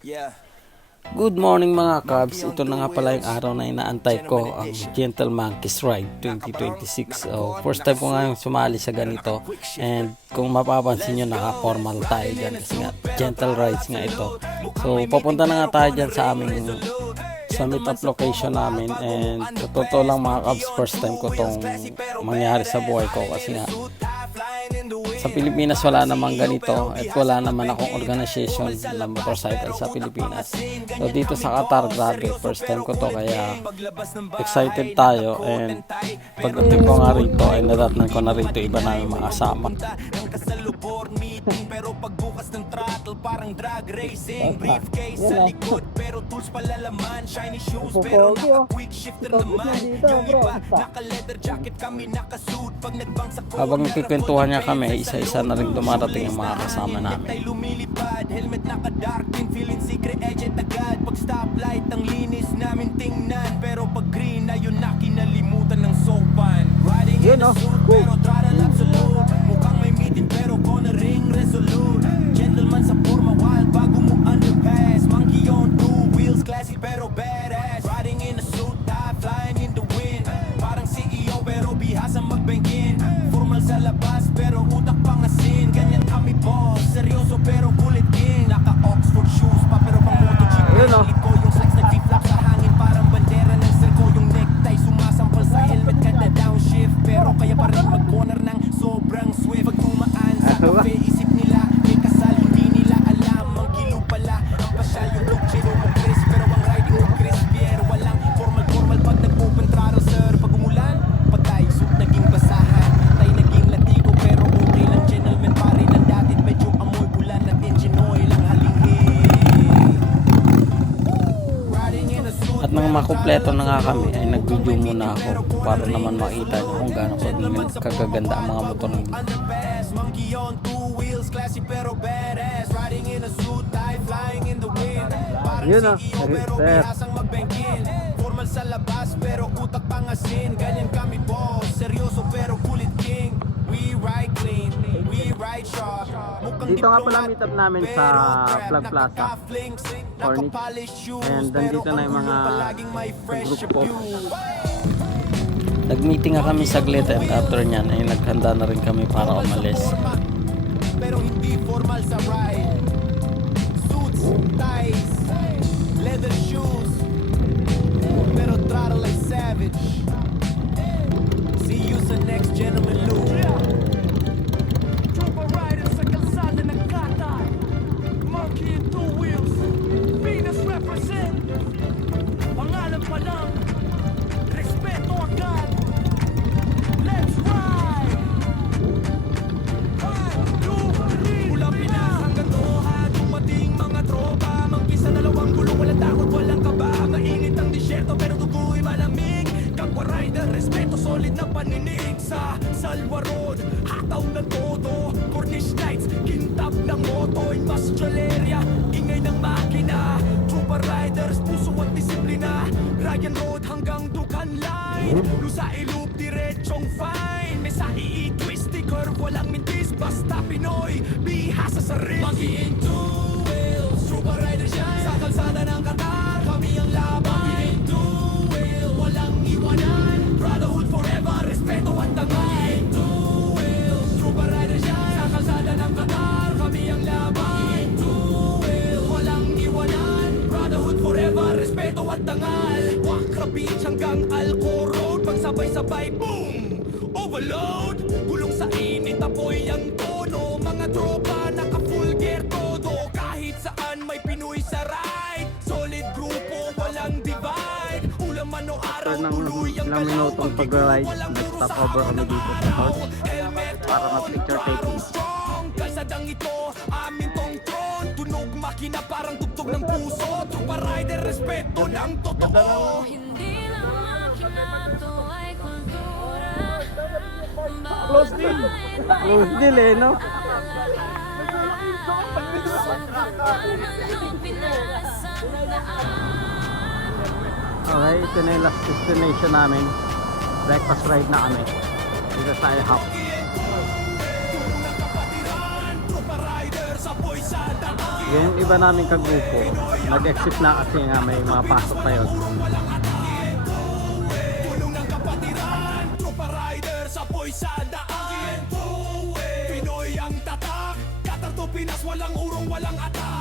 Good morning mga Cubs. Ito na nga pala yung araw na inaantay ko, ang Gentle Monkeys Ride 2026. First time ko nga yung sumali sa ganito, and kung mapapansin nyo, naka-formal tayo dyan kasi nga gentle rides nga ito. So papunta na nga tayo dyan sa aming meet-up location namin, and totoo lang mga Cubs, first time ko tong mangyari sa buhay ko kasi nga sa Pilipinas wala namang ganito at wala naman akong organization na motorcycle sa Pilipinas. So dito sa Qatar, grabe, first time ko to, kaya excited tayo, and pagdating ko nga rito ay nadatnan ko na rito iba namin mga kasama. Pero pagbukas ng throttle parang drag racing, briefcase sa likod pero tools palalaman, shiny shoes pero naka-quick shifter naman. Yung iba naka-leather jacket, kami naka-suit. Pag nagbang sa Habang nagkikwentuhan niya kami, isa-isa na rin dumarating ang mga kasama namin. lumilipad, helmet naka-dark din, feeling secret agent agad. Pag stoplight ang linis namin tingnan, pero pag green na yun na kinalimutan ng sopan. Riding in a suit pero throttle absolute, mukhang may meeting pero cornering resolute. Gentleman sa forma, wild bago mo underpass. Monkey on two wheels, classy pero badass. Riding in a suit, high flying in the wind. Parang CEO pero bihasa magbangkin. Formal sa labas pero utak pangasin. Ganyan kami boss, seryoso pero kulit king. Naka Oxford shoes pa pero pang MotoGP. Lit ko yung slacks nag-flap sa hangin parang bandera ng circo. Yung necktie sumasampal sa helmet kada downshift. Pero kaya pa rin mag-corner ng sobrang swift. Pag tumaan sa cafe, isip nila may kasal, hindi nila alam ang kilo pala. Ang pasyal yung look, chino mo crisp, pero ang riding mo crisp. Pero walang formal pag nag-open throttle sir. Pag umulan, patay, suit naging basahan. Tay naging latigo pero okay lang, gentleman pa rin ang datit. Medyo amoy bulan at engine oil ang halingin. Riding in a suit. At nang makumpleto na nga kami ay nag-video muna ako para naman makita nyo kung gaano kagaganda ang mga motor ng Underpass, monkey on two wheels, classy pero badass. Riding in a suit, high flying in the wind. Parang CEO pero bihasang magbangkin. Formal sa labas pero utak pangasin. Ganyan kami boss, seryoso pero kulit king. We ride clean, we ride sharp. Dito nga pala meet up namin sa Flag Plaza, Corniche, and nandito na yung mga grupo. Nag-meeting nga kami saglit, and after nyan ay naghanda na rin kami para umalis. Pero hindi formal sa ride. Suits, ties, leather shoes, pero throttle like savage. See you sa next gentleman loop. Trooper rider sa kalsada ng Qatar. Monkey in two wheels, Venus represent. Pangalan pa lang, respeto agad. Let's ride! Mula Pinas hanggang Doha, dumating mga tropa. Mangkis sa dalawang gulong, walang takot, walang kaba. Mainit ang disyerto pero dugo'y malamig. Kapwa rider, respeto, solid na paninig. Sa Salwa Road, hataw ng todo. Corniche Nights, kintab ng moto. Industrial area, ingay ng makina. Trooper riders, puso at disiplina. Ryan Road hanggang Dukan Line. Lusa Iloop, diretsong fine. May sa i-twisty curve, walang mintis. Basta Pinoy, bihasa sa rin. Monkey in two wheels, trooper rider shine. Sa kalsada ng Qatar, kami ang laban. Monkey in two wheels, walang iwanan. Brotherhood forever, respeto at dangal. Monkey in two wheels, trooper rider shine. Sa kalsada ng Qatar, kami ang laban. Monkey in two wheels, walang iwanan. Brotherhood forever, respeto at dangal. Wakra Beach hanggang Alco Road, pagsabay-sabay, boom! Overload, gulong sa init, apoy ang tono. Mga tropa, naka-full gear todo. Kahit saan may Pinoy sa ride. Solid grupo, walang divide. Ulaman o araw, tuloy ang ilang galaw. minutong pag-ride, nag-stop over kami dito sa house para mag-picture taking. Kalsadang ito, aming tongtron. Tunog makina parang tugtog ng puso. Tropa rider, respeto ng totoo. Hindi lang makina, to ay kultura. Close deal eh, no? Okay, ito na yung last destination namin. Breakfast ride na kami dito sa IHOP. Tropa rider sa poisada. Yung iba namin kagrupo, nag-exit na kasi nga may mga pasok pa yun. Pulong ng kapatiran, tropa riders, apoy sa daan. Pinoy ang tatak, Qatar to Pinas, walang urong, walang atak.